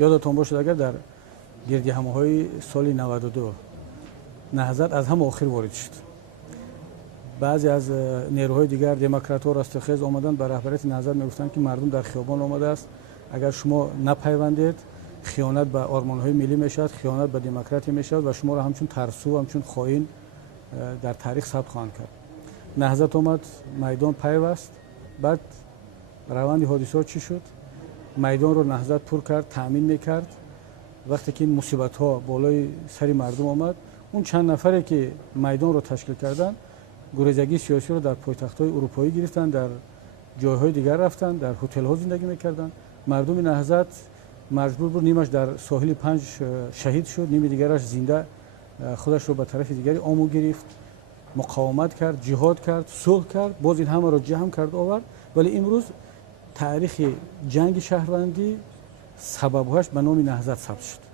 یادتون باشد اگر در گردی‌همه‌های سال 92 نهضت از هم آخر وارد شد، بعضی از نیروهای دیگر دموکرات‌ها راستخیز آمدن به رهبریت نهضت میگفتند که مردم در خیابان آمده است، اگر شما نپیوندید خیانت به آرمان‌های ملی میشود، خیانت به دموکراسی میشود و شما را همچون ترسو، همچون خائن در تاریخ ثبت خواهند کرد. نهضت آمد، میدان پیوست. بعد روند حادثات چی شد؟ میدان رو نهضت پر کرد، تامین میکرد. وقتی که این مصیبت ها بالای سر مردم آمد، اون چند نفری که میدان رو تشکیل کردن گریزگی سیاسی رو در پایتخت‌های اروپایی گرفتن، در جایهای دیگر رفتن، در هتل ها زندگی میکردن. مردم نهضت مجبور بود نیمش در ساحل 5 شهید شد، نیم دیگرش زنده خودش رو به طرف دیگری آمو گرفت، مقاومت کرد، جهاد کرد، صلح کرد، باز این همه را جمع کرد آورد. ولی امروز تاریخ جنگ شهروندی سببهاش به نام نهضت ثبت شد.